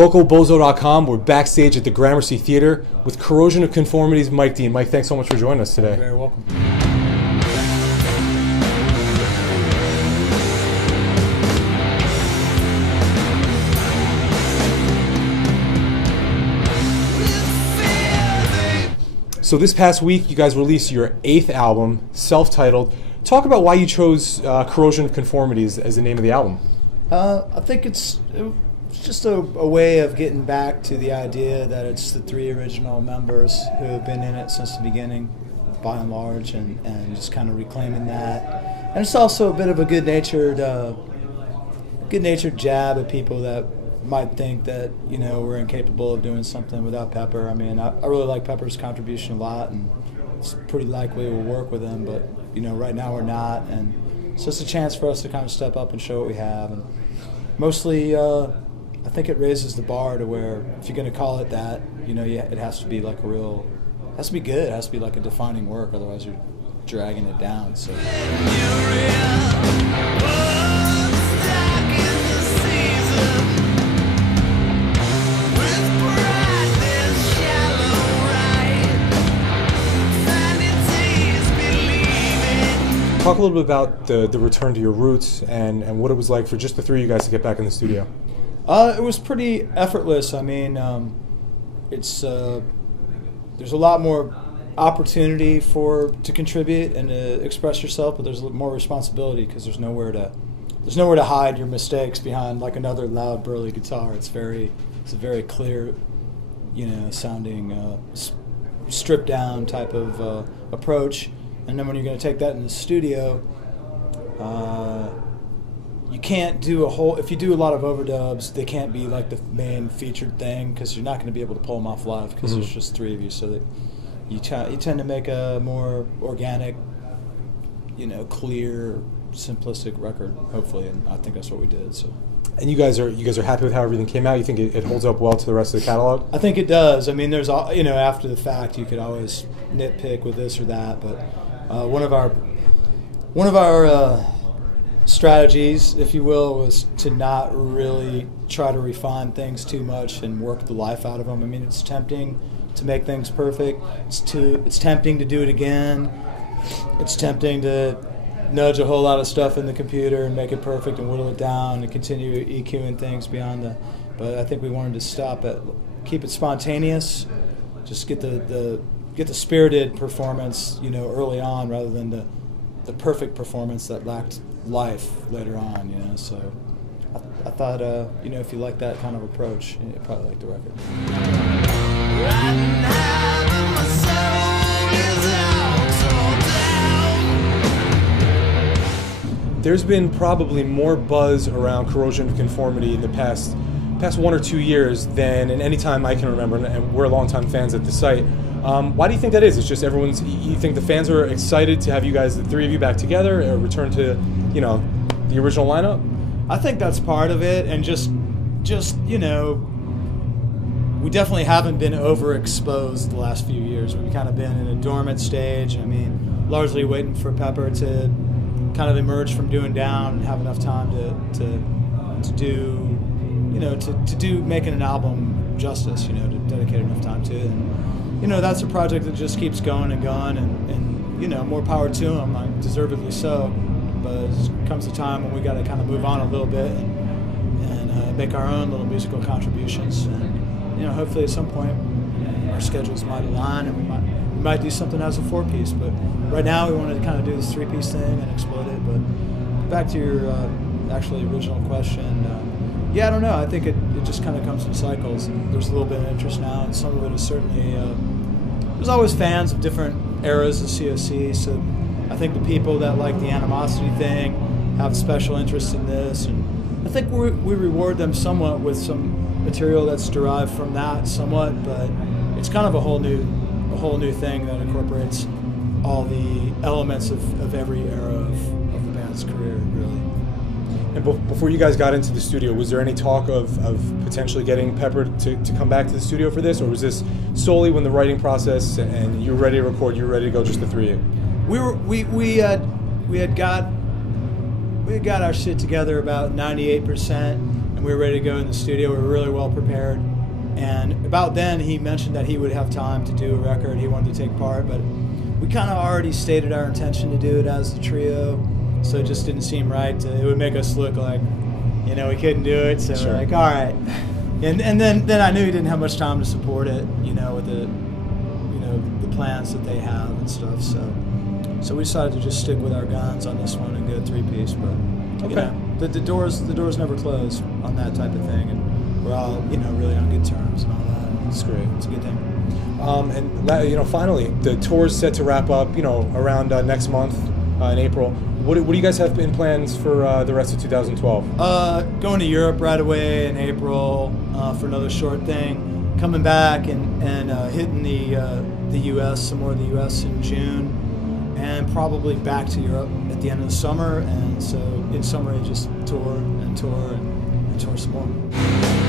localbozo.com. We're backstage at the Gramercy Theater with Corrosion of Conformity's Mike Dean. Mike, thanks so much for joining us today. You're very welcome. So this past week, you guys released your 8th album, self-titled. Talk about why you chose Corrosion of Conformity as the name of the album. I think it's just a way of getting back to the idea that it's the 3 original members who have been in it since the beginning, by and large, and just kind of reclaiming that. And it's also a bit of a good-natured jab at people that might think that, you know, we're incapable of doing something without Pepper. I mean, I really like Pepper's contribution a lot, and it's pretty likely we'll work with him, but, you know, right now we're not, and it's just a chance for us to kind of step up and show what we have. And mostly, I think it raises the bar to where, if you're going to call it that, you know, it has to be like a real, it has to be good, it has to be like a defining work, otherwise you're dragging it down. So. Talk a little bit about the return to your roots and what it was like for just the 3 of you guys to get back in the studio. It was pretty effortless. I mean, there's a lot more opportunity to contribute and to express yourself, but there's more responsibility because there's nowhere to hide your mistakes behind like another loud burly guitar. It's a very clear, you know, sounding stripped down type of approach. And then when you're going to take that in the studio, you can't do if you do a lot of overdubs, they can't be like the main featured thing because you're not going to be able to pull them off live because there's just 3 of you. So that you tend to make a more organic, you know, clear, simplistic record, hopefully, and I think that's what we did. So. And you guys are happy with how everything came out? You think it holds up well to the rest of the catalog? I think it does. I mean, there's, you know, after the fact, you could always nitpick with this or that, but one of our strategies, if you will, was to not really try to refine things too much and work the life out of them. I mean, it's tempting to make things perfect. It's tempting to do it again. It's tempting to nudge a whole lot of stuff in the computer and make it perfect and whittle it down and continue EQing things beyond the. But I think we wanted to keep it spontaneous, just get the spirited performance, you know, early on, rather than the perfect performance that lacked life later on, you know. So I thought, you know, if you like that kind of approach, you'd probably like the record. There's been probably more buzz around Corrosion of Conformity in the past 1 or 2 years than in any time I can remember, and we're longtime fans at the site. Why do you think that is? It's just you think the fans are excited to have you guys, the 3 of you, back together, or return to, you know, the original lineup? I think that's part of it, and just you know, we definitely haven't been overexposed the last few years. We've kind of been in a dormant stage. I mean, largely waiting for Pepper to kind of emerge from doing down and have enough time to do, you know, to making an album justice, you know, to dedicate enough time to it. And, you know, that's a project that just keeps going and going, and you know, more power to them, deservedly so. But it comes a time when we got to kind of move on a little bit and make our own little musical contributions. And, you know, hopefully at some point our schedules might align and we might do something as a 4-piece. But right now we wanted to kind of do this 3-piece thing and explode it. But back to your actually original question, yeah, I don't know. I think it just kind of comes in cycles. And there's a little bit of interest now, and some of it is certainly. There's always fans of different eras of COC, so I think the people that like the Animosty thing have special interest in this, and I think we reward them somewhat with some material that's derived from that somewhat, but it's kind of a whole new thing that incorporates all the elements of every era of the band's career, really. And before you guys got into the studio, was there any talk of potentially getting Pepper to come back to the studio for this, or was this solely when the writing process and you were ready to record, you were ready to go, just the 3 of you? We had got our shit together about 98%, and and we were ready to go in the studio. We were really well prepared. And about then, he mentioned that he would have time to do a record. He wanted to take part, but we kind of already stated our intention to do it as a trio, so it just didn't seem right. It would make us look like, we couldn't do it. So we're like, all right. And then I knew he didn't have much time to support it, with the plans that they have and stuff. So we decided to just stick with our guns on this one and go 3-piece. But the doors never close on that type of thing, and we're all really on good terms and all that. It's great. It's a good thing. And finally, the tour's set to wrap up. Around next month in April. What do you guys have in plans for the rest of 2012? Going to Europe right away in April for another short thing. Coming back and hitting the U.S. some more of the U.S. in June, and probably back to Europe at the end of the summer. And so in summary, just tour and tour and tour some more.